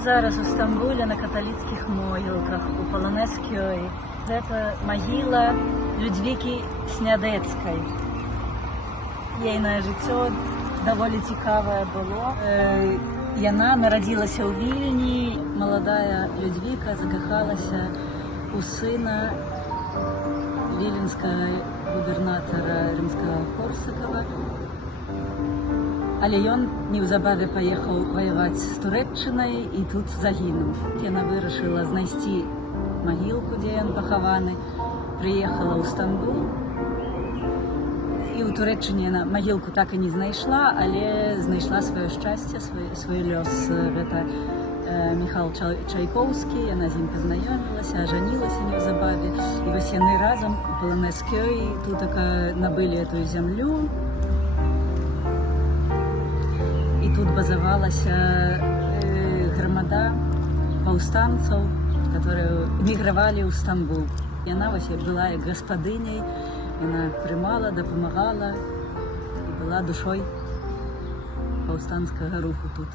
Мы зараз у Стамбуле на каталіцкіх могілках у Полонезкёй. Гэта магіла Людвікі Снядэцкай. Ейнае жыццё даволі цікавае было. Яна нарадзілася ў Вільні. Маладая Людвіка закахалася у сына віленскага губернатара рымскага Корсакава. Але ён неўзабаве паехаў ваяваць з Турэччынай і тут загінуў. Яна вырашыла знайсці магілку, дзе ён пахаваны, прыехала ў Стамбул. І ў Турэччыне яна магілку так і не знайшла, але знайшла сваё шчасце, свой лёс. Гэта Міхал Чайкоўскі, яна з ім пазнаёмілася, ажанілася неўзабаве. І вось яны разам у Полонезкёй тутака набылі эту зямлю. І тут базавалася грамада паўстанцаў, которые мігравалі ў Стамбул. Яна вось была як гаспадыняй, яна прымала, дапамагала і была душой паўстанцкага руху тут.